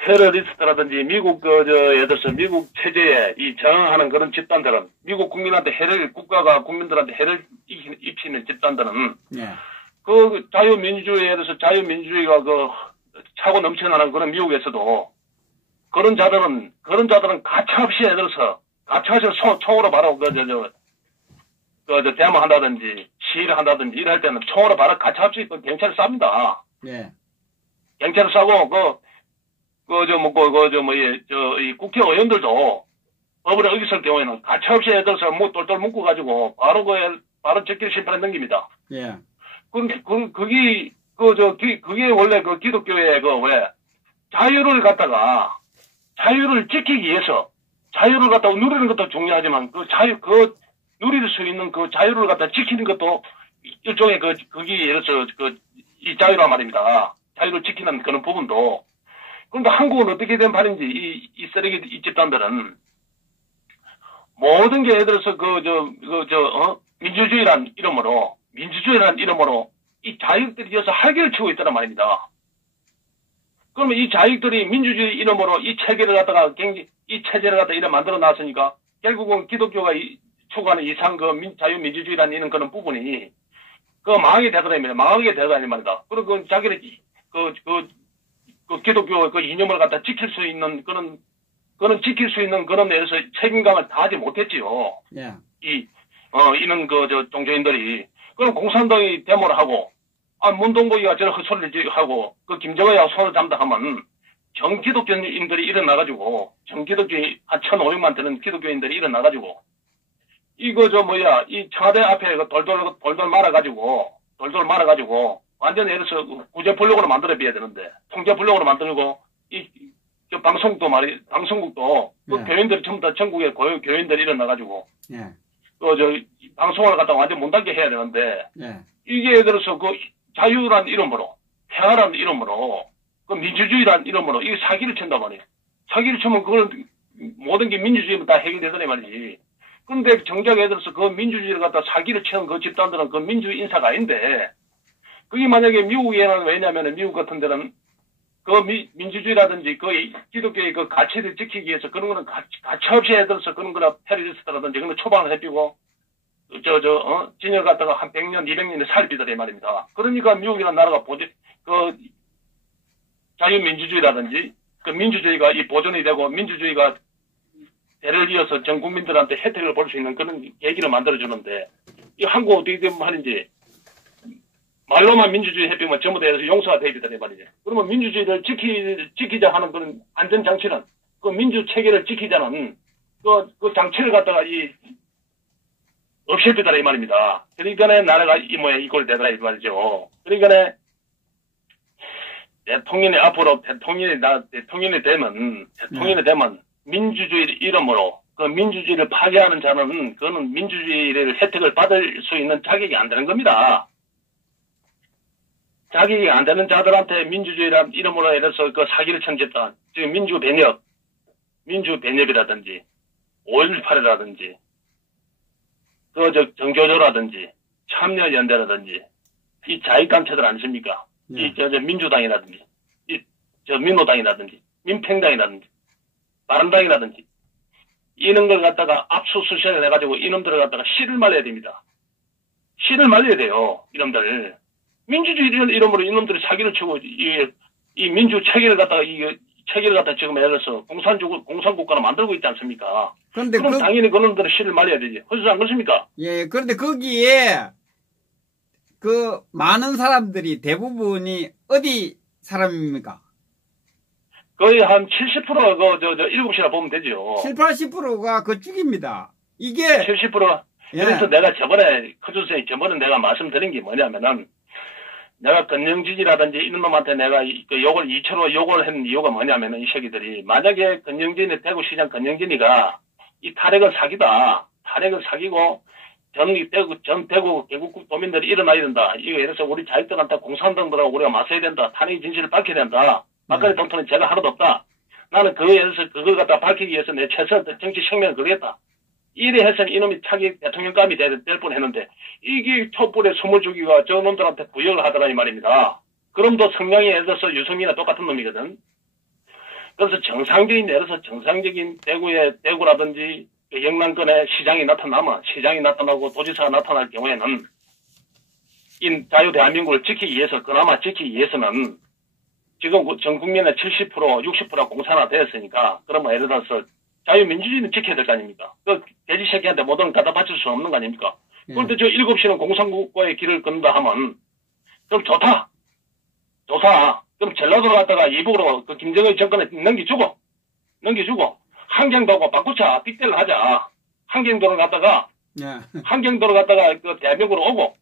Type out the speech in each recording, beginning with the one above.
테러라든지 미국 예를 들어서 미국 체제에 이 저항하는 그런 집단들은 미국 국민한테 국가가 국민들한테 해를 입히는 집단들은 예. 그 자유민주주의에 대해서 자유민주주의가 그 차고 넘쳐나는 그런 미국에서도 그런 자들은 가차없이 예를 들어서 총으로 바로 데모한다든지 시위를 한다든지 이럴 때는 총으로 바로 가차없이 경찰을 쌉니다. 예. 경찰을 싸고 이 국회의원들도 법을 어겼을 경우에는 가차없이 예를 들어서 똘똘 묶어가지고 바로 적결 심판에 넘깁니다. 예. 그게 원래 그 기독교의 자유를 지키기 위해서 자유를 갖다가 누리는 것도 중요하지만 누릴 수 있는 그 자유를 갖다 지키는 것도 일종의 그게 예를 들어서 이 자유란 말입니다. 자유를 지키는 그런 부분도. 그런데 한국은 어떻게 된 판인지 이 쓰레기 이 집단들은 모든 게 예를 들어서 민주주의란 이름으로 이 자유들이 이어서 활개를 치고 있다는 말입니다. 그러면 이 자유들이 민주주의 이름으로 이 체제를 갖다가 이래 만들어 놨으니까 결국은 기독교가 추구하는 이상 자유민주주의라는 이런 그런 부분이 망하게 되더라는 말이다. 그리고 자기를 기독교 이념을 갖다 지킬 수 있는 그런 데서 책임감을 다하지 못했지요. 예. 이런 종교인들이. 그럼 공산당이 데모를 하고, 문동국이가 저런 헛소리를 하고, 김정은이하고 손을 잡다 하면, 정기독교인들이 일어나가지고, 정기독교인, 한 1,500만 되는 기독교인들이 일어나가지고, 이 청와대 앞에 돌돌 말아가지고, 완전히 예를 들어서 구제블록으로 만들어야 되는데, 통제블록으로 만들고, 방송국도, 네. 교인들이 전부 다 전국의 교인들이 일어나가지고, 예. 방송을 갖다 완전 못 닫게 해야 되는데, 예. 이게 예를 들어서 자유란 이름으로, 평화란 이름으로, 민주주의란 이름으로, 이게 사기를 친단 말이에요. 사기를 치면 그걸 모든 게 민주주의면 다 해결되더니 말이지. 그런데 정작 예를 들어서 그 민주주의를 갖다 사기를 치는 그 집단들은 그 민주 인사가 아닌데, 그게 만약에 미국에는 왜냐면은 미국 같은 데는 민주주의라든지 기독교의 가치를 지키기 위해서 그런 거는 가차없이 예를 들어서 그런 거나 테러리스트라든지 그런 거 처방을 해주고, 진열 갖다가 한 100년, 200년에 살피더래 말입니다. 그러니까 미국이라는 나라가 자유민주주의라든지 민주주의가 보존이 되고 민주주의가 대를 이어서 전 국민들한테 혜택을 볼 수 있는 그런 계기를 만들어주는데, 이 한국 어떻게 되면 말인지, 말로만 민주주의 해피면 전부 다 용서가 되거든요, 말이죠. 그러면 민주주의를 지키자 하는 그런 안전장치는, 민주 체계를 지키자는, 그 장치를 갖다가 없애버리더라, 이 말입니다. 그러니까 나라가 이꼴 되더라, 이 말이죠. 그러니까 대통령이 되면, 민주주의 이름으로, 민주주의를 파괴하는 자는, 그거는 민주주의를 혜택을 받을 수 있는 자격이 안 되는 겁니다. 자격이 안 되는 자들한테 민주주의란 이름으로 해서 사기를 천졌다. 지금 민주배협이라든지, 5.18이라든지, 정교조라든지, 참여연대라든지, 이 자익단체들 아니십니까? 네. 민주당이라든지, 민노당이라든지, 민평당이라든지, 바른당이라든지, 이런 걸 갖다가 압수수색을 해가지고 이놈들을 갖다가 씨를 말려야 됩니다. 씨를 말려야 돼요, 이놈들. 민주주의 이름으로 이놈들이 사기를 치고, 이 민주 체계를 갖다가, 지금 예를 들어서 공산국가로 만들고 있지 않습니까? 그럼 당연히 그놈들은 씨를 말려야 되지. 그래서 안 그렇습니까? 예, 그런데 거기에, 많은 사람들이 대부분이 어디 사람입니까? 거의 한 70%가 7시라 보면 되죠. 70, 80%가 그쪽입니다. 이게. 70%. 예. 그래서 내가 저번에 내가 말씀드린 게 뭐냐면은, 내가 건영진이라든지 이런 놈한테 내가 욕을 2천원 욕을 했는 이유가 뭐냐면은 이 새끼들이 만약에 대구시장 건영진이가 이 탈핵을 사기고 전 대구 개국국 도민들이 일어나야 된다. 이거 예를 들어서 우리 자익들한테 공산당들하고 우리가 맞서야 된다. 탄핵의 진실을 밝혀야 된다. 막걸리 동토는 죄가 하나도 없다. 나는 그걸 갖다 밝히기 위해서 내 최선의 정치 생명을 걸겠다. 이래 해서는 이놈이 차기 대통령감이 될 뻔했는데, 이게 촛불에 숨을 죽이가 저 놈들한테 부역을 하더라, 이 말입니다. 그럼도 성향이 예를 들어서 유승민이나 똑같은 놈이거든. 그래서 정상적인, 예를 들어서 정상적인 대구라든지 영남권에 시장이 나타나고 도지사가 나타날 경우에는 이 자유 대한민국을 지키기 위해서, 그나마 지키기 위해서는 지금 전 국민의 70%, 60%가 공산화 되었으니까, 그러면 예를 들어서 자유민주주의는 지켜야 될 거 아닙니까? 그 돼지 새끼한테 뭐든 갖다 바칠 수 없는 거 아닙니까? 그런데 저 7시는 공산국가의 길을 걷는다 하면, 그럼 좋다. 그럼 전라도로 갔다가 이북으로 그 김정일 정권에 넘기주고, 한경도하고 바꾸자, 빅대를 하자. 한경도로 갔다가 그 대한민국으로 오고,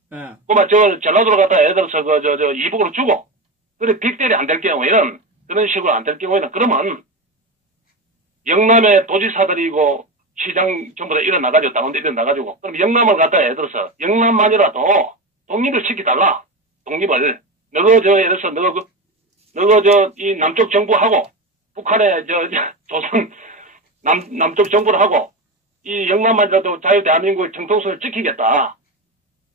그만 저 전라도로 갔다가 예를 들어서 저 이북으로 주고, 그래 빅대리 안 될 경우에는, 그런 식으로 안 될 경우에는, 그러면 영남의 도지사들이고 시장 전부 다 일어나가지고, 당원들 일어나가지고, 그럼 영남을 갖다가 예를 들어서 영남만이라도 독립을 시켜달라. 독립을. 예를 들어서 이 남쪽 정부하고 북한의 조선 남쪽 정부를 하고 이 영남만이라도 자유 대한민국의 정통성을 지키겠다.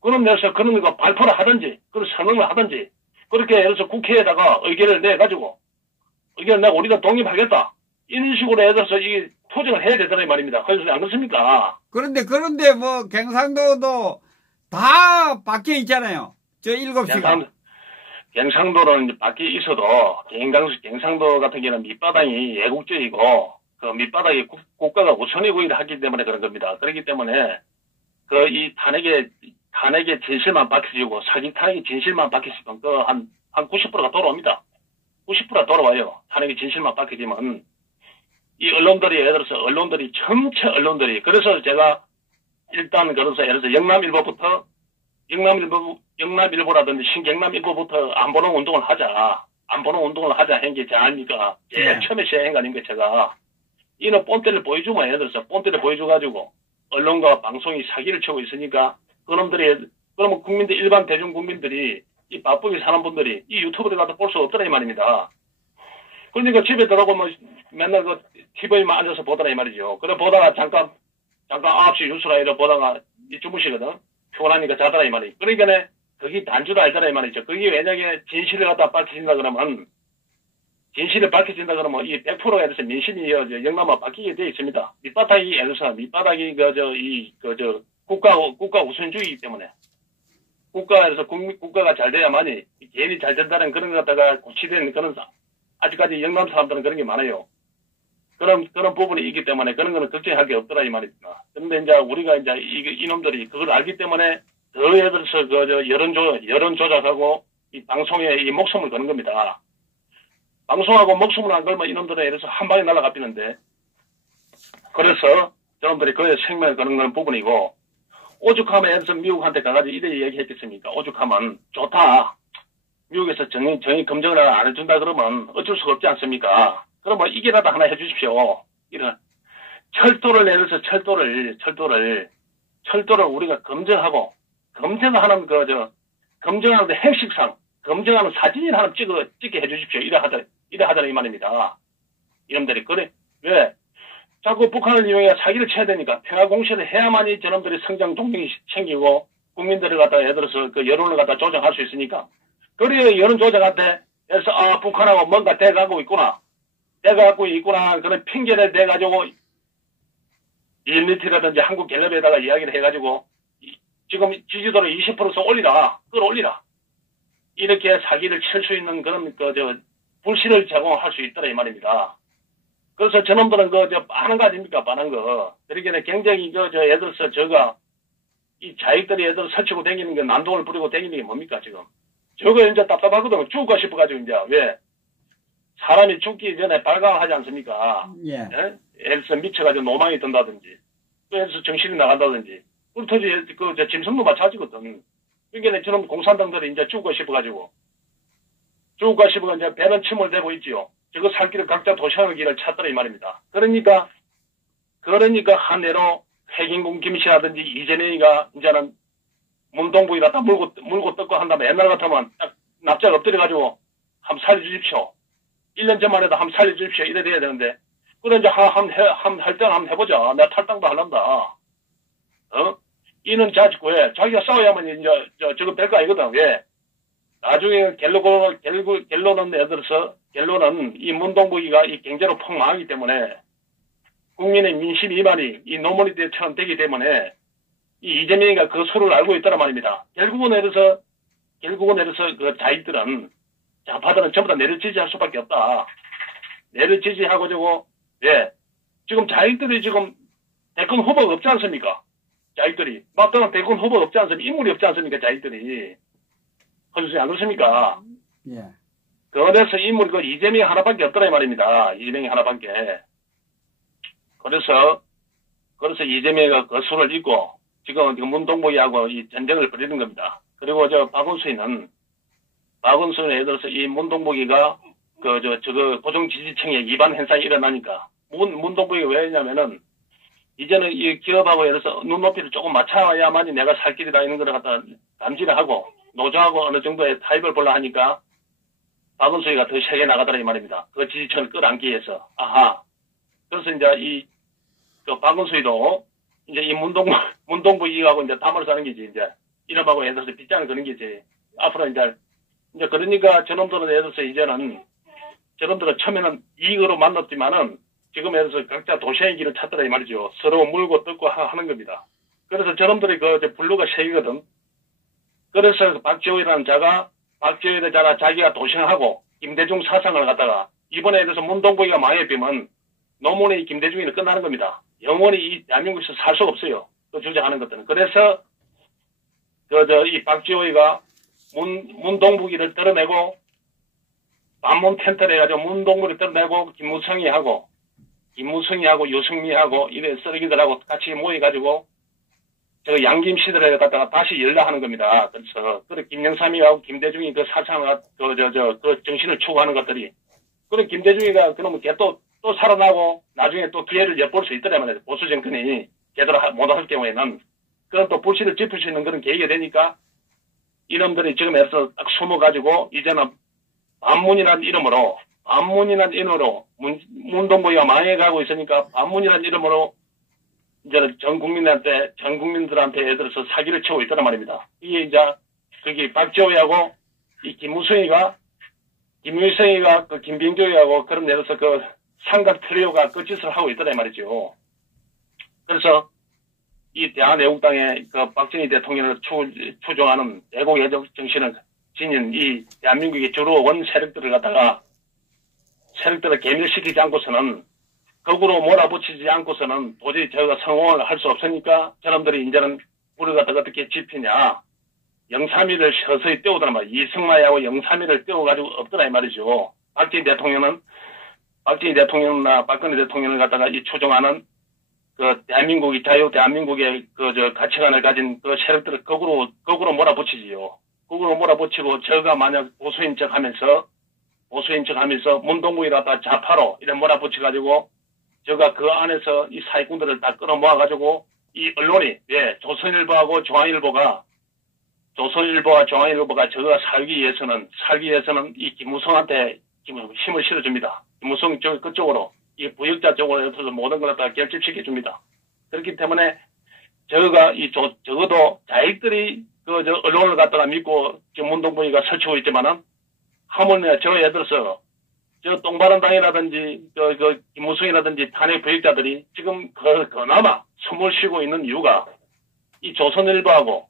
그런 데서 그런 거 발표를 하든지, 그런 선언을 하든지, 그렇게 예를 들어서 국회에다가 의견을 내가지고, 우리가 독립하겠다. 이런 식으로 예를 들어서 이 토정을 해야 되더라 이 말입니다. 그래서 안 그렇습니까? 그런데 뭐 경상도도 다 밖에 있잖아요. 저 7시가. 경상도는 밖에 있어도 경상도 같은 경우는 밑바닥이 애국적이고 그 밑바닥이 국가가 우선이고 하기 때문에 그런 겁니다. 그렇기 때문에 그 이 탄핵의 진실만 밝혀지고 사기 탄핵의 진실만 밝혀지면 그 한 90%가 돌아옵니다. 90%가 돌아와요. 탄핵의 진실만 밝혀지면 이 언론들이 예를 들어서 전체 언론들이 그래서 제가 일단 그래서 예를 들어서 영남일보부터 영남일보라든지 신경남일보부터 안 보는 운동을 하자 한 게 제 아닙니까? 제일 처음에 시작한 거 아닙니까, 제가. 이는 뽐때를 보여주면, 예를 들어서 뽐때를 보여줘가지고, 언론과 방송이 사기를 치고 있으니까, 그러면 일반 대중 국민들이, 이 바쁘게 사는 분들이, 이 유튜브를 갖다 볼 수 없더라, 이 말입니다. 그러니까 집에 들어가고 맨날 그 TV에만 앉아서 보더라, 이 말이죠. 그래 보다가 잠깐 9시 뉴스라 이래 보다가 주무시거든. 피곤하니까 자더라 이 말이. 그러니까 그게 단주도 알더라 이 말이죠. 그게 왜냐하면 진실을 갖다 밝혀진다 그러면 이 100%에 대해서 민심이 영남아 바뀌게 되어 있습니다. 밑바닥이 예를 들어서 국가 우선주의이기 때문에 국가에서 국가가 잘 돼야만이 개인이 잘 된다는 그런 것 갖다가 고치된 그런 아직까지 영남 사람들은 그런 게 많아요. 그런 부분이 있기 때문에 그런 거는 걱정할 게 없더라 이 말입니다. 그런데 이제 우리가 이제 이놈들이 그걸 알기 때문에 더 예를 들어서 여론 조작하고 이 방송에 이 목숨을 거는 겁니다. 방송하고 목숨을 안 걸면 이놈들은 예를 들어서 한 방에 날아가피는데 그래서 저놈들이 그의 생명을 거는 건 부분이고 오죽하면 예를 들어서 미국한테 가가지고 이래 얘기했겠습니까? 오죽하면 좋다. 미국에서 정의 검증을 안 해준다 그러면 어쩔 수가 없지 않습니까? 그럼 뭐 이게라도 하나 해주십시오. 이런 철도를 예를 들어서 철도를 우리가 검증하는 검증하는데 핵식상 검증하는 사진이나 하나 찍게 해주십시오. 이래 하더라 이 말입니다. 이놈들이 그래 왜 자꾸 북한을 이용해 사기를 쳐야 되니까 평화 공시를 해야만이 저놈들이 성장 동력이 생기고 국민들을 갖다 예를 들어서 그 여론을 갖다 조정할 수 있으니까 그래야 여론 조정한테 그래서 북한하고 뭔가 돼가고 있구나 그런 핑계를 대가지고 일리티라든지 한국갤럽에다가 이야기를 해가지고 지금 지지도를 20%서 끌어올리라 이렇게 사기를 칠 수 있는 그런 불씨를 제공할 수 있더라 이 말입니다. 그래서 저놈들은 빠는 거 아닙니까? 빠는 거. 그러니까 굉장히 예를 들어서 이 자익들이 예를 들어 서치고 다니는 게 난동을 부리고 다니는 게 뭡니까 지금? 저거 이제 답답하거든요. 죽을까 싶어가지고 이제 왜? 사람이 죽기 전에 발광하지 않습니까? 예. 예를 들어서 미쳐가지고 노망이 든다든지, 예를 들어서 정신이 나간다든지, 그렇듯이 짐승도 마찬가지거든. 그러니까 저놈 공산당들이 이제 죽을까 싶어가지고 이제 배는 침을 대고 있지요. 저거 살 길을 각자 도시하는 길을 찾더라 이 말입니다. 그러니까 한 해로 해경군 김씨라든지 이재명이가 이제는 문동부에 갖다 물고 뜯고 한다면 옛날 같으면 딱 납작 엎드려가지고 한번 살려주십시오. 1년 전만 해도 한번 살려주십시오. 이래 돼야 되는데. 그래 이제 할 때는 한번 해보자. 내가 탈당도 하란다. 이는 자식구에 자기가 싸워야만 이제 저거 될 거 아니거든. 왜? 나중에 결론은 예를 들어서 결론은 이 문동부기가 이 경제로 폭망하기 때문에 국민의 민심 이만이 이 노무리 때처럼 되기 때문에 이 이재명이가 그 수를 알고 있다는 말입니다. 결국은 예를 들어서 그 자익들은 좌파들은 전부 다 내를 지지할 수밖에 없다. 내를 지지하고 지금 자익들이 지금 대권 후보가 없지 않습니까? 자익들이 마땅한 대권 후보가 없지 않습니까? 인물이 없지 않습니까? 자익들이 그렇지 않습니까? 예. 그래서 인물이 그 이재명이 하나밖에 없더라 이 말입니다. 이재명이 하나밖에. 그래서 이재명이가 그 수를 잇고 지금 문동보이하고 이 전쟁을 벌이는 겁니다. 그리고 박원순이는 예를 들어서 이 문동보기가 저거 고정 지지층의 이반 현상이 일어나니까 문동보기가 왜냐면은 이제는 이 기업하고 예를 들어서 눈높이를 조금 맞춰야만이 내가 살 길이다 이런 거를 갖다 감지를 하고 노조하고 어느 정도의 타입을 보려 하니까 박원순이가 더 세게 나가더라 이 말입니다. 그 지지층을 끌어안기 위해서. 아하. 그래서 이제 박원순이도 이제 이 문동부이하고 이제 담을 사는 게지 이제 이름하고 예를 들어서 빗장을 그는 게지. 앞으로 이제 그러니까 저놈들은 예를 들어서 이제는 저놈들은 처음에는 이익으로 만났지만은 지금 예를 들어서 각자 도시의 길을 찾더라 이 말이죠. 서로 물고 뜯고 하는 겁니다. 그래서 저놈들이 블루가 색이거든. 그래서 박지호이라는 자가 자기가 도생하고 김대중 사상을 갖다가 이번에 예를 들어서 문동보기가 망해비면 노무현의 김대중이는 끝나는 겁니다. 영원히 이 대한민국에서 살 수가 없어요. 그 주장하는 것들은. 그래서 이 박지호이가 문동부기를 떨어내고 반문 텐트를 해가지고 문동부를 떨어내고 김무성이하고 유승미하고 이래 쓰레기들하고 같이 모여가지고 양김 시대를 갖다가 다시 열라 하는 겁니다. 그래서 김영삼이하고 김대중이 그 사상을 그 정신을 추구하는 것들이 김대중이가 그러면 걔 또 살아나고 나중에 또 기회를 엿볼 수 있더라 말이에요. 보수 정권이 제대로 못할 경우에는 그런 또 불씨를 짚을 수 있는 그런 계기가 되니까 이놈들이 지금에서 딱 숨어가지고 이제는 반문이라는 이름으로 문동보기가 망해가고 있으니까 반문이라는 이름으로 이제 전 국민들한테 예를 들어서 사기를 치고 있다는 말입니다. 이게 이제 거기 박지호하고 이 김무성이가 김병조하고 그런 예를 들어서 삼각 트리오가 그 짓을 하고 있다는 말이죠. 그래서 이 대한애국당의 박정희 대통령을 추종하는 애국애적 정신을 지닌 이 대한민국의 주로 원 세력들을 갖다가 세력들을 개멸시키지 않고서는 거꾸로 몰아붙이지 않고서는 도저히 저희가 성공을 할 수 없으니까 저놈들이 이제는 우리가 어떻게 집히냐. 영삼위를 서서히 떼우더란 말이에요. 이승만하고 영삼위를 떼어가지고 없더라 이 말이죠. 박정희 대통령이나 박근혜 대통령을 갖다가 이 추종하는 대한민국의 대한민국의 가치관을 가진 세력들을 거꾸로 몰아붙이지요. 거꾸로 몰아붙이고 저가 만약 보수인 척 하면서 문동부에 갖다 좌파로 이래 몰아붙여가지고 저가 그 안에서 이 사기꾼들을 다 끌어모아가지고 이 언론이 조선일보하고 중앙일보가 저가 살기 위해서는 이 김무성한테 힘을 실어줍니다. 김무성 그쪽으로 이 부역자 쪽으로 해서 모든 걸 다 결집시켜줍니다. 그렇기 때문에 저가 적어도 자익들이 언론을 갖다가 믿고 지금 문동부가 설치고 있지만은 하물며 예를 들어서 똥바른당이라든지 김무성이라든지 탄핵 부역자들이 지금 그나마 숨을 쉬고 있는 이유가 이 조선일보,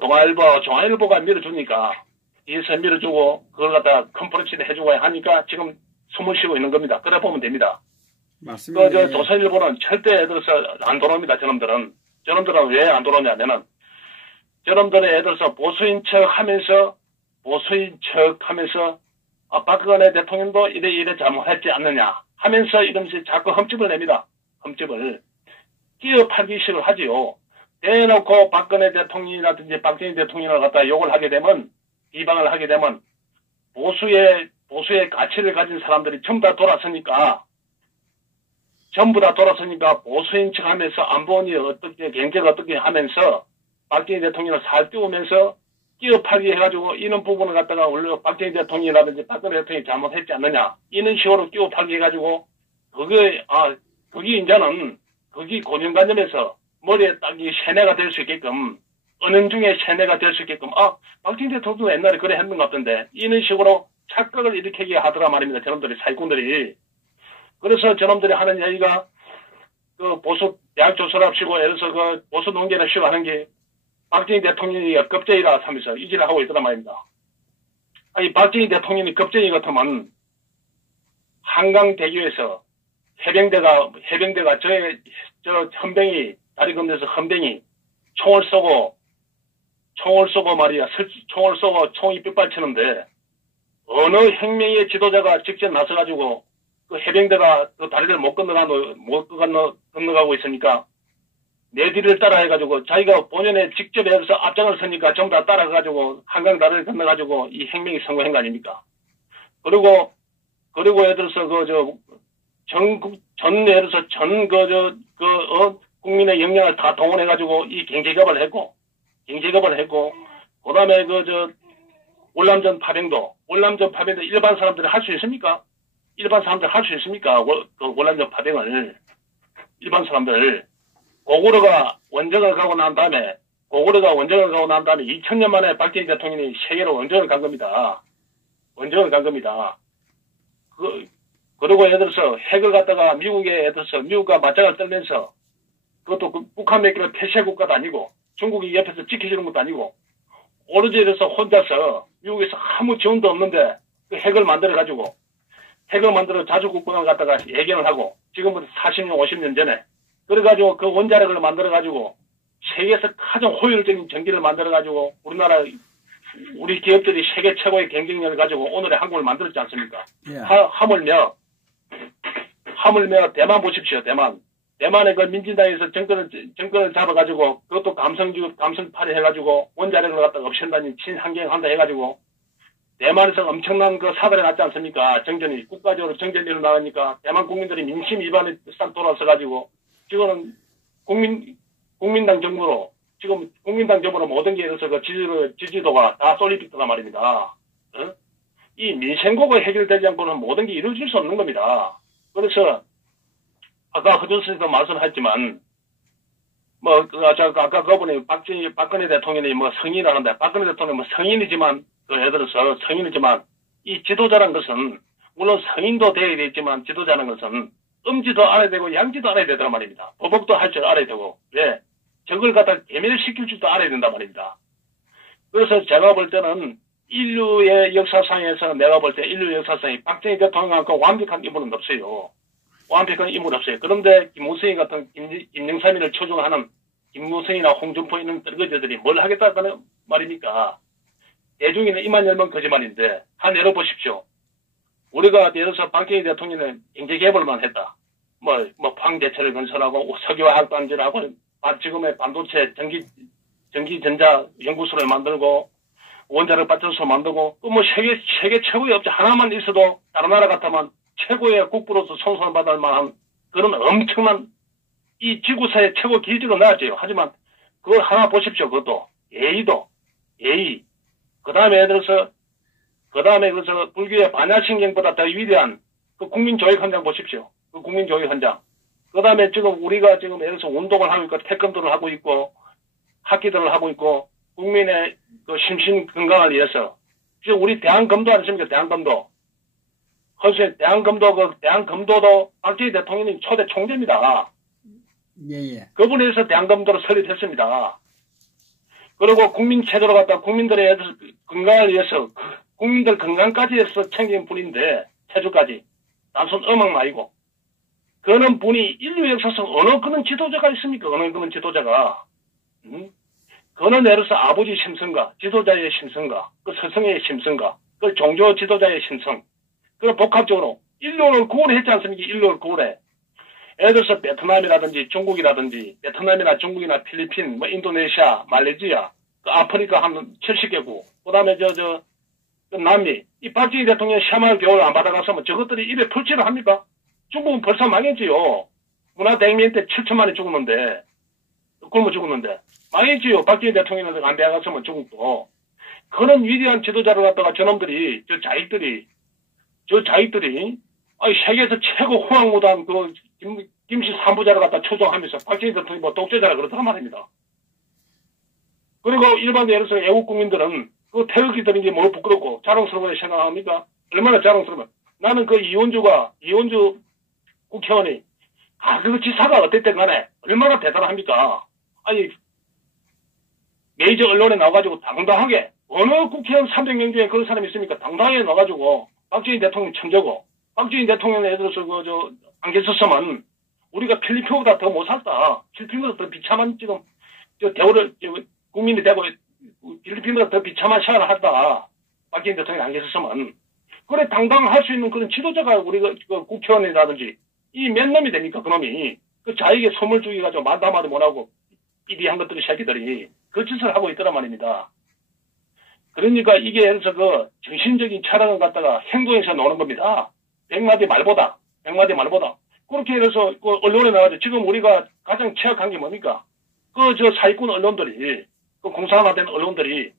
동아일보하고 중앙일보가 밀어주니까 뒤에서 밀어주고 그걸 갖다가 컨퍼런스를 해주고 하니까 지금 숨을 쉬고 있는 겁니다. 그래 보면 됩니다. 맞습니다. 조선일보는 절대 예를 들어서 안 돌아옵니다. 저놈들은 왜 안 돌아오냐면은 저놈들은 예를 들어서 보수인 척 하면서 박근혜 대통령도 이래 잘못했지 않느냐 하면서 이러면서 자꾸 흠집을 냅니다. 흠집을 끼어 팔기식을 하지요. 대놓고 박근혜 대통령이라든지 박정희 대통령을 갖다 욕을 하게 되면 비방을 하게 되면 보수의 가치를 가진 사람들이 전부 다 돌아서니까 보수인 척 하면서 안보원이 어떻게 경제가 어떻게 하면서 박정희 대통령을 살 띄우면서 끼어 팔기 해가지고 이런 부분을 갖다가 원래 박정희 대통령이라든지 박근혜 대통령이 잘못했지 않느냐 이런 식으로 끼어 팔기 해가지고 그게 이제는 거기 고정관념에서 머리에 딱이 세뇌가 될 수 있게끔 은연중에 세뇌가 될 수 있게끔, 박정희 대통령도 옛날에 그래 했는 것 같던데, 이런 식으로 착각을 일으키게 하더라 말입니다. 저놈들이, 사기꾼들이. 그래서 저놈들이 하는 얘기가, 그 보수, 대학 조선합시고, 예를 들어서 그 보수 농계를 쉬고 하는 게, 박정희 대통령이 겁쟁이라 하면서 이질을 하고 있더란 말입니다. 아니, 박정희 대통령이 겁쟁이 같으면, 한강대교에서 해병대가 저 헌병이, 다리 건너서 헌병이 총을 쏘고 말이야, 총을 쏘고 총이 빗발치는데, 어느 혁명의 지도자가 직접 나서가지고, 그 해병대가 그 다리를 못 건너가고 있으니까, 내 뒤를 따라 해가지고, 자기가 본연에 직접 해서 앞장을 서니까 전부 다 따라가가지고, 한강 다리를 건너가지고, 이 혁명이 성공한 거 아닙니까? 그리고 예를 들어서, 예를 들어서 국민의 역량을 다 동원해가지고, 이 경제개발을 했고, 그 다음에 월남전 파병도 일반 사람들이 할 수 있습니까? 그 월남전 파병을, 일반 사람들, 고구려가 원정을 가고 난 다음에 2000년 만에 박정희 대통령이 세계로 원정을 간 겁니다. 그리고 예를 들어서 핵을 갖다가 미국과 맞짱을 떨면서, 그것도 북한 몇 개는 폐쇄 국가도 아니고, 중국이 옆에서 지켜주는 것도 아니고, 오로지 이래서 혼자서 미국에서 아무 지원도 없는데 그 핵을 만들어 자주국방을 갖다가 예견을 하고, 지금부터 40년, 50년 전에, 그래가지고 그 원자력을 만들어가지고, 세계에서 가장 효율적인 전기를 만들어가지고, 우리 기업들이 세계 최고의 경쟁력을 가지고 오늘의 한국을 만들었지 않습니까? 예. 하물며 대만 보십시오, 대만. 대만의 그 민진당에서 정권을 잡아가지고, 그것도 감성팔이 해가지고, 원자력을 갖다가 없앤다니, 친환경한다 해가지고, 대만에서 엄청난 그 사달이 났지 않습니까? 국가적으로 정전이 일어나니까, 대만 국민들이 민심 위반에 싹 돌아서가지고, 지금은 국민당 정부로 모든 게 있어서 그 지지도가 다 쏠리비더란 말입니다. 이 민생고가 해결되지 않고는 모든 게 이루어질 수 없는 겁니다. 그래서, 아까 허준선생도 말씀하셨지만, 아까 그분이 박근혜 대통령이 성인이라는데, 박근혜 대통령은 성인이지만, 예를 들어서 성인이지만, 이 지도자란 것은, 물론 성인도 되어야 되지만, 지도자는 것은, 음지도 알아야 되고, 양지도 알아야 되단 말입니다. 보복도 할 줄 알아야 되고, 왜? 저걸 갖다 개멸시킬 줄도 알아야 된단 말입니다. 그래서 제가 볼 때는, 인류 역사상에 박정희 대통령하고 완벽한 인물은 없어요. 그런데 김무성이 같은 김영삼이를 초중하는 김무성이나 홍준표 있는 떨거지들이 뭘 하겠다는 말입니까? 대중에는 입만 열면 거짓말인데, 한 예로 보십시오. 우리가 예를 들어서 박정희 대통령은 경제개발만 했다. 방대체를 건설하고, 석유화학단지를 하고, 지금의 반도체 전기전자 연구소를 만들고, 원자력 발전소 만들고, 세계 최고의 업체 하나만 있어도, 다른 나라 같으면 최고의 국부로서 손손을 받을 만한 그런 엄청난 이 지구사의 최고 기지로 나왔죠. 하지만 그거 하나 보십시오. 그것도 예의. 그 다음에 그래서 불교의 반야신경보다 더 위대한 그 국민교육 현장 보십시오. 그 국민교육 현장. 그 다음에 지금 우리가 지금 예를 들어서 운동을 하고 있고, 태권도를 하고 있고, 학기들을 하고 있고, 국민의 그 심신 건강을 위해서. 지금 우리 대한검도 아니십니까? 대한검도. 그래서 대한검도도 박정희 대통령이 초대 총재입니다. 예. 그분에서 대한검도를 설립했습니다. 그리고 국민체조로 갖다 국민들의 건강을 위해서, 국민들 건강까지 해서 챙긴 분인데, 체조까지. 단순 음악만 아니고. 그런 분이 인류 역사상 어느 그런 지도자가 있습니까? 그는 예를 들어서 아버지 심성가, 지도자의 심성가, 그 스승의 심성가, 그 종교 지도자의 심성, 그 복합적으로 인류를 구원했지 않습니까? 인류를 구원해. 예를 들어서 베트남이라든지 중국이라든지, 베트남이나 중국이나 필리핀, 인도네시아, 말레이시아, 그 아프리카 한 70개국, 그 다음에 남미, 이 박정희 대통령 샤말 교육을 안 받아갔으면 저것들이 입에 풀칠을 합니까? 중국은 벌써 망했지요. 문화대혁명 때 7천만이 죽었는데, 굶어 죽었는데, 망했지요. 박정희 대통령을 안 배워갔으면 중국도. 그런 위대한 지도자를 갖다가 저놈들이, 저 자익들이, 세계에서 최고 호황무단 김씨 3부자를 갖다 초종하면서 박정희 대통령이 독재자라 그러더란 말입니다. 그리고 일반 예를 들어서 애국 국민들은 그 태극기 드는 게 뭐 부끄럽고 자랑스러워 생각합니까? 얼마나 자랑스러워. 나는 그 이원주 국회의원이 그 지사가 어땠든 간에 얼마나 대단합니까? 아니, 메이저 언론에 나와가지고 당당하게, 어느 국회의원 300명 중에 그런 사람이 있습니까? 당당하게 나와가지고, 박정희 대통령 천재고, 박정희 대통령에 예를 들어서 안 계셨으면, 우리가 필리핀보다 더 못 살다. 필리핀보다 더 비참한 지금, 국민이 되고, 필리핀보다 더 비참한 생활을 한다. 박정희 대통령이 안 계셨으면. 그래, 당당할 수 있는 그런 지도자가 우리가 국회의원이라든지, 이 몇 놈이 됩니까, 그놈이. 자에게 소물 주기 가지고 말도 한마디 못하고, 이리한 것들이 새끼들이 그 짓을 하고 있더란 말입니다. 그러니까 이게 예를 들어서 정신적인 철학을 갖다가 행동에서 노는 겁니다. 100마디 말보다. 그렇게 해서 언론에 나와서 지금 우리가 가장 취약한 게 뭡니까? 사기꾼 언론들이, 공산화된 언론들이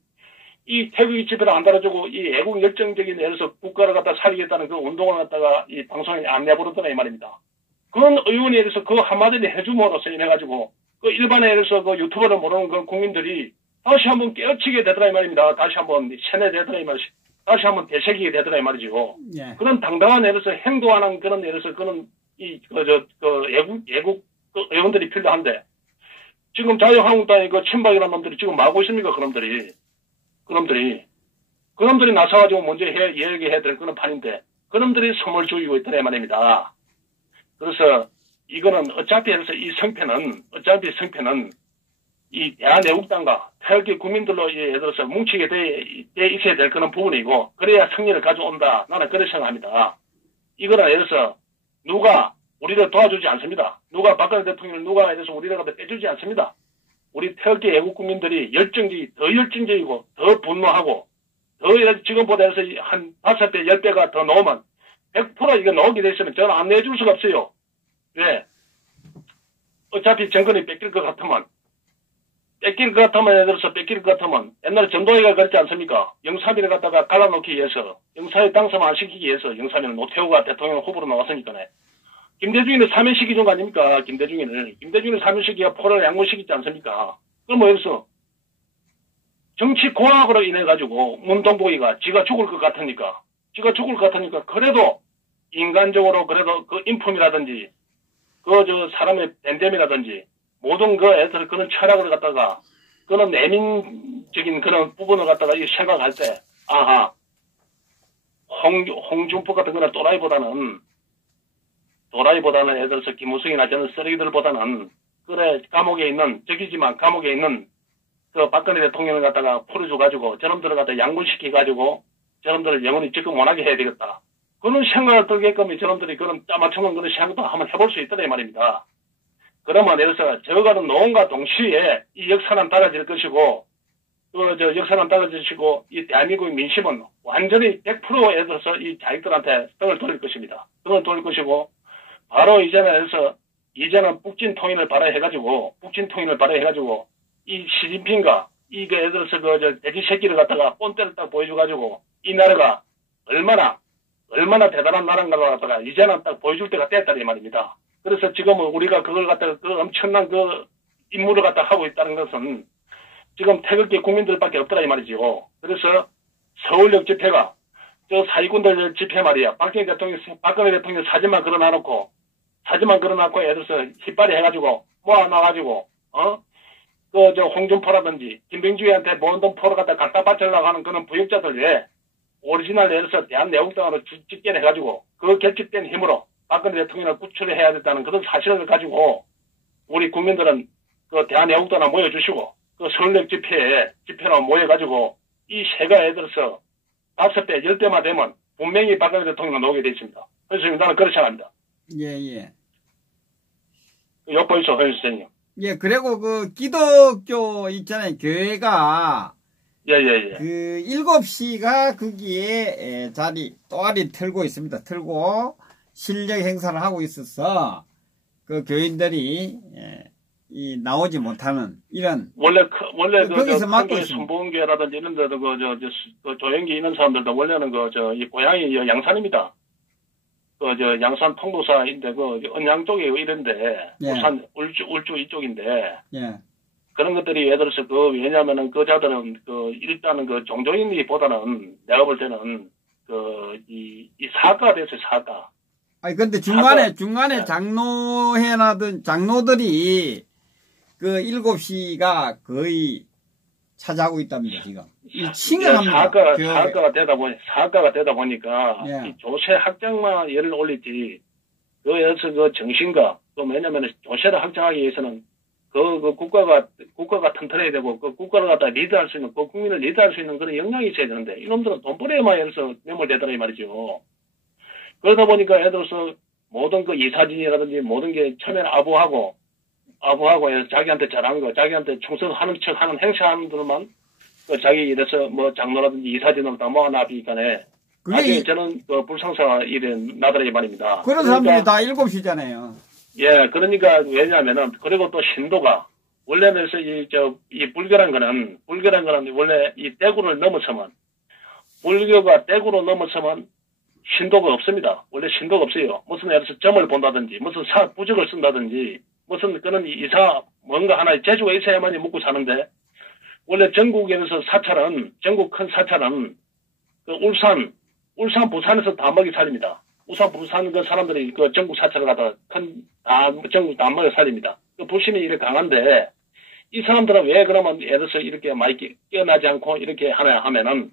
이 태극기 집회를 안 달아주고 이 애국 열정적인 예를 들어서 국가를 갖다 살리겠다는 그 운동을 갖다가 이 방송에 안 내버렸더라 이 말입니다. 그런 의원에 대해서 그 한마디를 해줌으로써 인해가지고 일반에 대해서 유튜버를 모르는 그 국민들이 다시 한번 깨우치게 되더라 이 말입니다. 다시 한번 세뇌되더라 이 말이지. 다시 한번 되새기게 되더라 이 말이죠. 예. 그런 당당한 예를 들어서 행동하는 그런 예를 들어서 그런 애국 의원들이 필요한데 지금 자유한국당의 친박이라는 놈들이 지금 뭐 하고 있습니까? 그놈들이 나서가지고 먼저 얘기해야 될 그런 판인데 그놈들이 소물 죽이고 있더라 이 말입니다. 그래서 이거는 어차피 해서 이 성패는 이 대한애국당과 태극기 국민들로 예를 들어서 뭉치게 돼 있어야 될 그런 부분이고 그래야 승리를 가져온다. 나는 그렇게 생각합니다. 이거는 예를 들어서 누가 우리를 도와주지 않습니다. 누가 박근혜 대통령을 누가 예를 들어서 우리를 갖다 빼주지 않습니다. 우리 태극기 애국 국민들이 더 열정적이고 더 분노하고 더 지금보다 해서 한 5배, 10배가 더 넣으면 100% 이거 넣게 됐으면 저는 안 내줄 수가 없어요. 왜? 어차피 정권이 뺏길 것 같으면 예를 들어서 뺏길 것 같으면 옛날에 전동회가 그랬지 않습니까? 영삼위를 갖다가 갈라놓기 위해서 영삼위 당선 안 시키기 위해서 영삼위는 노태우가 대통령 후보로 나왔으니까네. 김대중이는 사면시키 준 거 아닙니까? 김대중이는 사면시키가 포를 양보시키지 않습니까? 그럼 뭐 여기서 정치 공학으로 인해가지고 문동복이가 지가 죽을 것 같으니까 그래도 인간적으로 그래도 그 인품이라든지 사람의 밴뎀이라든지 모든 그런 철학을 갖다가 그런 내민적인 그런 부분을 갖다가 생각할 때 아하 홍준표 같은 그런 또라이보다는 예를 들어서 김무성이나 저는 쓰레기들보다는 그래 감옥에 있는 그 박근혜 대통령을 갖다가 풀어줘가지고 저놈들을 갖다 양분시켜가지고 저놈들을 영원히 접근 못하게 해야 되겠다. 그런 생각을 들게끔 저놈들이 그런 짜맞추는 그런 생각도 한번 해볼 수 있더라 이 말입니다. 그러면 예를 들어서 저거는 노원과 동시에 이 역사는 달라질 것이고 이 대한민국의 민심은 완전히 100% 예를 들어서 이 자기들한테 등을 돌릴 것입니다. 등을 돌릴 것이고 바로 이제는 북진 통일을 발휘해가지고 이 시진핑과 예를 들어서 돼지 새끼를 갖다가 꼰대를 딱 보여줘가지고 이 나라가 얼마나 대단한 나라인가를 갖다가 이제는 딱 보여줄 때가 됐다 이 말입니다. 그래서 지금은 우리가 그걸 갖다가 엄청난 임무를 갖다 하고 있다는 것은 지금 태극기 국민들밖에 없더라 이 말이죠. 그래서 서울역 집회가 사기꾼들 집회 말이야. 박근혜 대통령 사진만 걸어놔놓고 예를 들어서 휘발이 해가지고 모아놔가지고 홍준표라든지 김병주한테 모은돈 포를 갖다 갖다 바치려고 하는 그런 부역자들 외에 오리지널 예를 들어서 대한애국당으로 집결해가지고 그 결집된 힘으로 박근혜 대통령을 구출해야 된다는 그런 사실을 가지고 우리 국민들은 대한애국당을 모여주시고 서울역 집회로 모여가지고 이 세가 예를 들어서 5배, 10배만 되면 분명히 박근혜 대통령을 나오게 되어 있습니다. 그래서 나는 그렇게 생각합니다. 예. 욕보이소, 허 선생님. 예, 그리고 기독교 있잖아요, 교회가. 예. 7시가 거기에 또아리 틀고 있습니다. 틀고 실력 행사를 하고 있어서 그 교인들이 나오지 못하는 이런 거기서 막고 있습니다. 순봉교라든지 이런 데도 조영기 있는 사람들도 원래는 이 고향이 양산입니다. 양산 통도사인데 언양 쪽에 이런데 예. 부산 울주 이쪽인데 예. 그런 것들이 예를 들어서 왜냐면은 그 자들은 일단은 종교인이보다는 내가 볼 때는 이 사가가 됐어요, 사가. 아니, 근데 중간에 네. 장로들이 7시가 거의 차지하고 있답니다, 지금. 심각합니다. 사가가 되다 보니까, 예. 이 조세 확장만 예를 올리지, 그에서 정신과, 왜냐면 조세를 확장하기 위해서는, 국가가 튼튼해야 되고, 국가를 갖다 리드할 수 있는, 국민을 리드할 수 있는 그런 역량이 있어야 되는데, 이놈들은 돈벌이에만 해서 매몰되더라, 이 말이죠. 그러다 보니까, 예를 들어서, 모든 이사진이라든지 모든 게 처음에는 아부하고 해서 자기한테 잘한 거, 자기한테 충성하는 척 하는 행사하는 들만, 자기 이래서 장로라든지 이사진으로 다 모아놔비니까네. 나중에 저는 불상사가 일은 나더라, 이 말입니다. 그런 사람들이 다 7시잖아요. 예, 그러니까, 왜냐면은, 그리고 또 신도가, 원래는 이 불교란 거는 원래 이 떼구를 넘어서면, 불교가 떼구로 넘어서면 신도가 없습니다. 원래 신도가 없어요. 무슨 예를 들어서 점을 본다든지, 무슨 부적을 쓴다든지, 무슨 그런 뭔가 하나의 재주가 있어야만이 먹고 사는데, 원래 전국에서 전국 큰 사찰은, 울산, 부산에서 다 먹이 살립니다. 울산, 부산 사람들이 전국 사찰을 갖다가 전국 다 먹여 살립니다. 불신이 이렇게 강한데, 이 사람들은 왜 그러면 예를 들어서 이렇게 많이 깨어나지 않고 이렇게 하냐 하면은,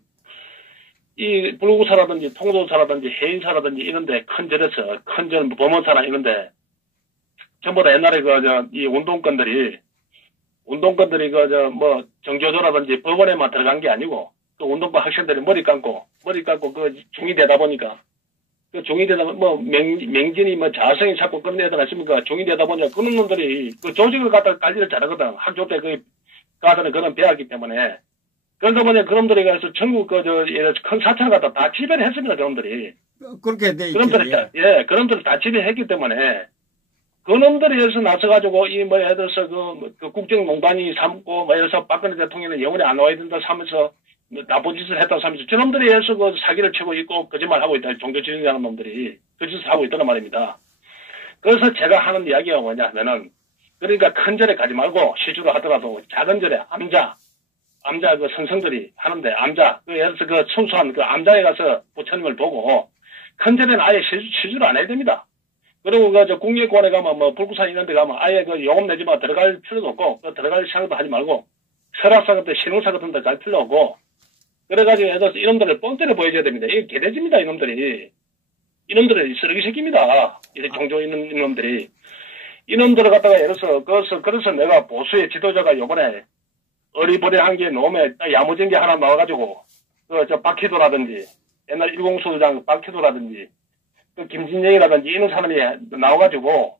이 불구사라든지 통도사라든지 해인사라든지 이런데 큰 절 범원사나 이런데 전부 다 옛날에 이 운동권들이 정교조라든지 법원에만 들어간 게 아니고 또 운동부 학생들이 머리 감고 중이 되다 보니까 중이 되다 맹진이 자성이 자꾸 그런 애들 아십니까? 중이 되다 보니까 그런 놈들이 조직을 갖다가 관리를 잘하거든. 학교 때 가서는 그런 배웠기 때문에. 그러다 보니 그놈들이 가서 전국 큰 사찰 갖다 다 지배를 했습니다, 그놈들이. 그렇게 돼 있죠. 그놈들을 다 지배했기 때문에 그놈들이 여기서 나서가지고 예를 들어서 국정농단이 삼고 예를 들어서 박근혜 대통령은 영원히 안 나와야 된다 하면서 나쁜 짓을 했다고 하면서 저놈들이 여기서 사기를 치고 있고 거짓말하고 있다. 종교지휘하는 놈들이 그 짓을 하고 있다는 말입니다. 그래서 제가 하는 이야기가 뭐냐 하면은 그러니까 큰 절에 가지 말고 시주로 하더라도 작은 절에 암자 선성들이 하는데 예를 들어서 순수한 암자에 가서 부처님을 보고 큰 절에는 아예 시주를 안 해야 됩니다. 그리고 국립공원에 가면 불구산 이런 데 가면 아예 요금 내지만 들어갈 필요도 없고 들어갈 생각도 하지 말고 설악산 같은 신흥사 같은 데 갈 필요 없고 그래가지고 예를 들어서 이놈들을 뻥 때려 보여줘야 됩니다. 이게 개돼지입니다, 이놈들이. 이놈들은 쓰레기 새끼입니다. 이 종교 있는 이놈들이. 이놈들을 갖다가 예를 들어서 그래서 내가 보수의 지도자가 요번에 어리버리한 게 놈에 야무진 게 하나 나와가지고 박희도라든지 옛날 일공수장 박희도라든지 김진영이라든지 이런 사람이 나와가지고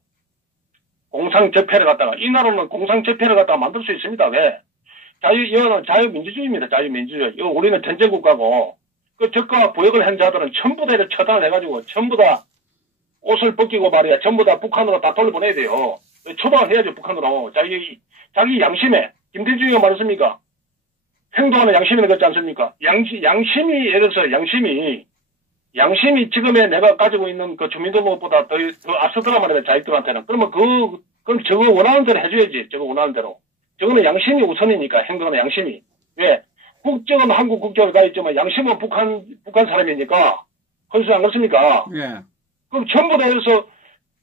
공상적폐를 갖다가 이 나라는 공상적폐를 갖다가 만들 수 있습니다. 왜? 이거는 자유민주주의입니다. 자유민주주의. 이거 우리는 전쟁국가고 적과 부역을 한 자들은 전부 다 이렇게 처단을 해가지고 전부 다 옷을 벗기고 말이야. 전부 다 북한으로 다 돌려보내야 돼요. 처방을 해야죠, 북한으로. 자기 양심에 김대중이가 말했습니까? 행동하는 양심이라는 거 있지 않습니까? 양심이 예를 들어서 양심이 지금의 내가 가지고 있는 주민등록보다 더 앞서더란 말이야, 자익들한테는. 그러면 그럼 저거 원하는 대로 해줘야지, 저거 원하는 대로. 저거는 양심이 우선이니까, 행동하는 양심이. 왜? 국적은 한국 국적을 가있지만 양심은 북한 사람이니까. 그래서 안 그렇습니까? 예. 그럼 전부 다 해서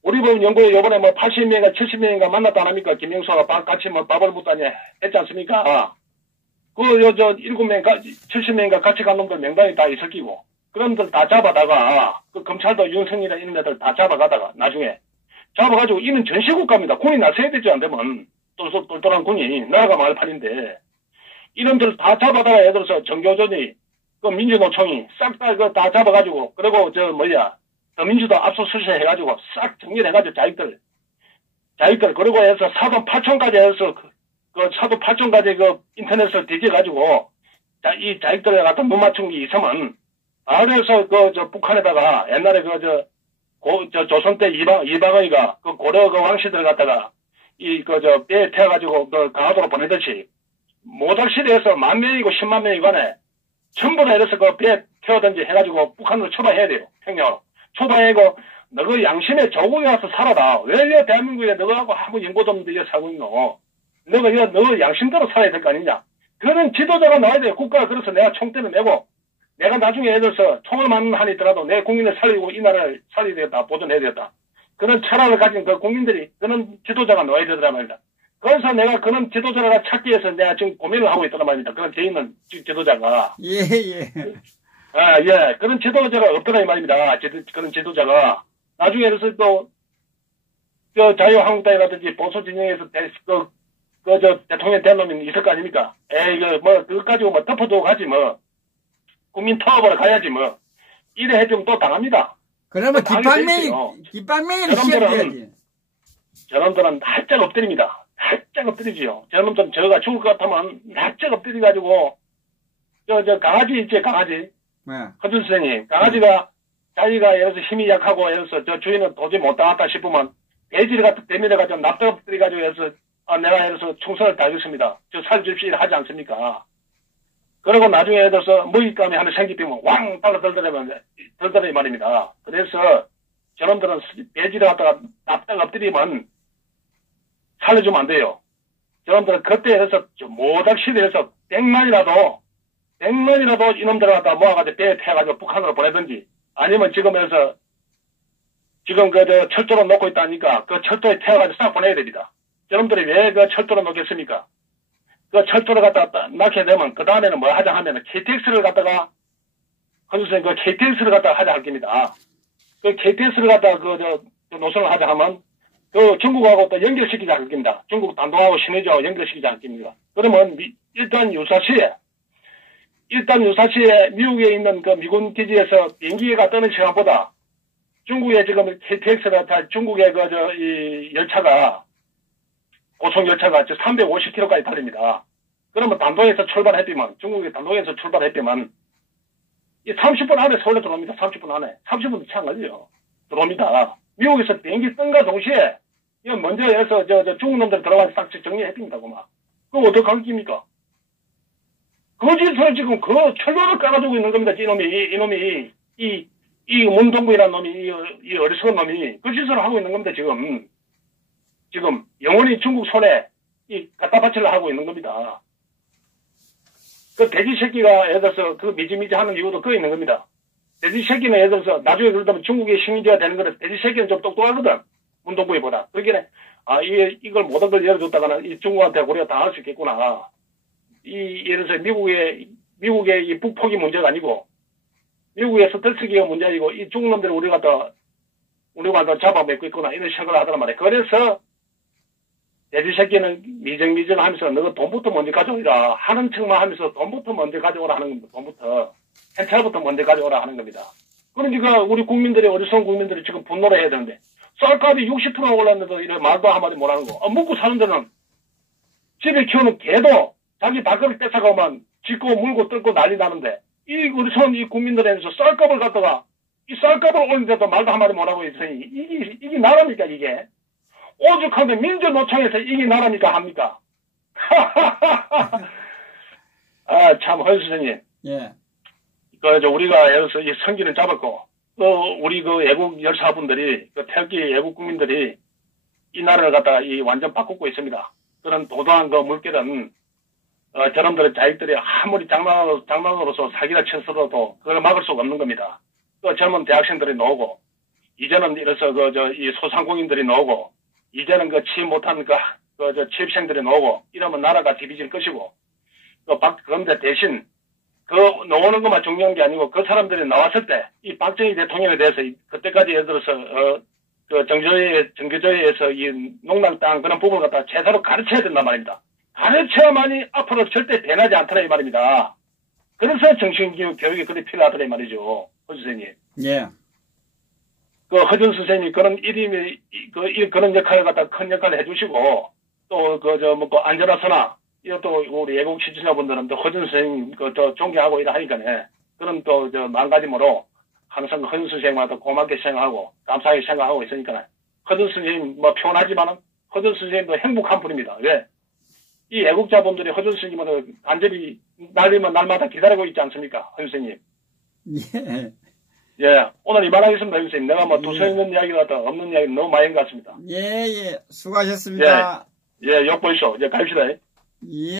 우리 법 연구에 요번에 80명인가 70명인가 만났다 안 합니까? 김영수가 같이 밥을 먹다니 했지 않습니까? 7명, 70명인가 같이 간 놈들 명단이 다 있을 끼고. 그런들 다 잡아다가, 검찰도 윤석이나 이런 애들 다 잡아가다가, 나중에. 잡아가지고, 이는 전시국가입니다. 군이 나서야 되지, 안 되면. 똘똘한 군이, 나라가 말판인데. 이놈들 다 잡아다가, 예를 들어서 정교전이, 민주노총이 싹 다 잡아가지고, 그리고 더민주도 압수수색 해가지고, 싹 정리해가지고, 자익들, 그리고 해서 사돈 8촌까지 해서, 사돈 8촌까지 인터넷을 뒤져가지고, 이 자익들에 갖다 못 맞춘 게 있으면, 그래서 북한에다가 옛날에 조선 때 이방의가 고려 왕씨들 갖다가 배에 태워가지고 강화도로 보내듯이 모닥실에서 10,000명이고 10만 명이 간에 전부 다 이래서 배에 태워든지 해가지고 북한으로 처벌해야 돼요. 평양으로. 처벌하고 너그 양심에 조국에 와서 살아라. 왜 대한민국에 너하고 아무 연고도 없는데 이거 살고 있노? 너 양심대로 살아야 될 거 아니냐. 그런 지도자가 나와야 돼요. 국가가. 그래서 내가 총대를 메고, 내가 나중에 예를 들어서 총을 맞는 한이 있더라도 내 국민을 살리고 이 나라를 살려야 되겠다. 보존해야 되겠다. 그런 철학을 가진 그 국민들이, 그런 지도자가 나와야 되더란 말입니다. 그래서 내가 그런 지도자를 찾기 위해서 내가 지금 고민을 하고 있단 말입니다. 그런 제 있는 지도자가. 예. 아, 예. 그런 지도자가 없더라, 이 말입니다. 그런 지도자가. 나중에 그래서 또, 자유한국당이라든지 보수 진영에서 대통령 된 놈이 있을 거 아닙니까? 그거 가지고 뭐 덮어두고 가지 뭐. 국민 타업으로 가야지 뭐. 이래 해주면 또 당합니다. 그러면 깃방맹이를 시험돼야지. 저놈들은 활짝 엎드립니다. 활짝 엎드리지요. 저놈들은 저가 죽을 것 같으면 활짝 엎드려가지고, 강아지 있지, 강아지. 네. 허준 선생님, 강아지가 자기가 예를 들어서 힘이 약하고 예를 들어서 저 주인은 도저히 못 당했다 싶으면 돼지를 갖다 대밀어가지고 납작 엎드려가지고 예를 들어서 내가 예를 들어서 충성을 다하겠습니다. 저 살줍시다 하지 않습니까? 그리고 나중에 예를 들어서 먹잇감이 하나 생기면 왕 달라들더라 말입니다. 그래서 저놈들은 돼지를 갖다가 납작 엎드리면 살려주면 안 돼요. 저놈들은 그때 해서 모닥시대에서 100만이라도 이놈들을 갖다 모아가지고 배에 태워가지고 북한으로 보내든지 아니면 지금 철도로 놓고 있다니까 그 철도에 태워가지고 싹 보내야 됩니다. 저놈들이 왜 그 철도로 놓겠습니까? 그 철도를 갖다가 낳게 되면 그 다음에는 뭐 하자 하면은 KTX를 갖다가 선생님 그 KTX를 갖다가 하자 할 겁니다. 그 KTX를 갖다가 그 노선을 하자 하면 그 중국하고 또 연결시키자 할 겁니다. 중국 단동하고 신의주하고 연결시키자 할 겁니다. 그러면 일단 유사시에 미국에 있는 그 미군 기지에서 비행기가 뜨는 시간보다 중국의 지금 KTX가 중국의 이 열차가 고속 열차가 350km까지 달립니다. 그러면 단동에서 출발했지만 중국의 단동에서 출발했지만 이 30분 안에 서울에 들어옵니다. 30분 안에 30분도 채 안 걸려요. 들어옵니다. 미국에서 비행기 뜬과 동시에 이건 먼저 해서 중국 놈들 들어가서 싹 정리해줍니다. 그거 어떡할 겁니까? 거짓을 지금 그 철로를 깔아주고 있는 겁니다. 이놈이 이 문동부이라는 놈이 이 어리석은 놈이 그 짓을 하고 있는 겁니다. 지금 영원히 중국 손에 이 갖다 바치려 하고 있는 겁니다. 그 돼지 새끼가 예를 들어서 그 미지미지 하는 이유도 그거 있는 겁니다. 돼지 새끼는 예를 들어서 나중에 그러다면 중국의 식민지가 되는 거는 돼지 새끼는 좀 똑똑하거든. 문동부이보다. 그러기에 이걸 모든 걸 열어줬다가는 이 중국한테 우리가 당할 수 있겠구나. 예를 들어서 미국의 이 북폭이 문제가 아니고, 미국의 스텔스기가 문제가 아니고, 이 중국 놈들을 우리가 잡아먹고 있구나. 이런 생각을 하더란 말이에요. 그래서, 돼지 새끼는 미정미정 하면서 너가 돈부터 먼저 가져오라 하는 척만 하면서 돈부터 먼저 가져오라 하는 겁니다. 돈부터. 현찰부터 먼저 가져오라 하는 겁니다. 그러니까 우리 국민들이, 어리석은 국민들이 지금 분노를 해야 되는데, 쌀값이 60% 올랐는데도 이래 말도 한마디 못 하는 거. 먹고 사는 데는 집에 키우는 개도 자기 밥그릇 뺏어가면 짖고 물고 뜯고 난리 나는데, 우리 이 국민들에서 쌀값을 갖다가, 이 쌀값을 올리는데도 말도 한마디 못하고 있으니, 이게 나라입니까, 이게? 오죽하면 민주노총에서 이게 나라입니까, 합니까? 참, 헌 선생님. 예. 우리가 여기서 이 성기는 잡았고, 우리 애국 열사분들이, 태극기 애국 국민들이 이 나라를 갖다가 완전 바꾸고 있습니다. 그런 도도한 물결은, 저놈들의 자식들이 아무리 장난으로서 사기를 쳤어도 그걸 막을 수가 없는 겁니다. 젊은 대학생들이 나오고, 이제는 이래서 이 소상공인들이 나오고, 이제는 취업 못한 취업생들이 나오고, 이러면 나라가 뒤비질 것이고, 그런데 대신, 나오는 것만 중요한 게 아니고, 그 사람들이 나왔을 때, 이 박정희 대통령에 대해서, 그때까지 예를 들어서, 정교조에서 이 농당 땅 그런 부분을 갖다가 제대로 가르쳐야 된단 말입니다. 가르쳐야만이 앞으로 절대 변하지 않더라 이 말입니다. 그래서 정신교육이 그리 필요하더라 이 말이죠. 허준 선생님. 예. 허준 선생님이 그런 그런 역할을 갖다 큰 역할을 해주시고, 또, 안전하서나, 또, 우리 애국 시청자분들은 또 허준 선생님, 존경하고 이래 하니까네. 그런 또, 망가짐으로 항상 허준 선생님한테 고맙게 생각하고, 감사하게 생각하고 있으니까, 허준 선생님, 표현하지만은, 허준 선생님도 행복한 분입니다. 왜? 이 애국자분들이 허준 선생님을 간절히 날리면 날마다 기다리고 있지 않습니까? 허준 선생님. 예. 예. 오늘 이만하겠습니다, 선생님. 내가 두서 있는 이야기가 없는 이야기 너무 많이 한 것 같습니다. 예. 수고하셨습니다. 예. 예, 욕 보이소. 이제 갑시다. 예.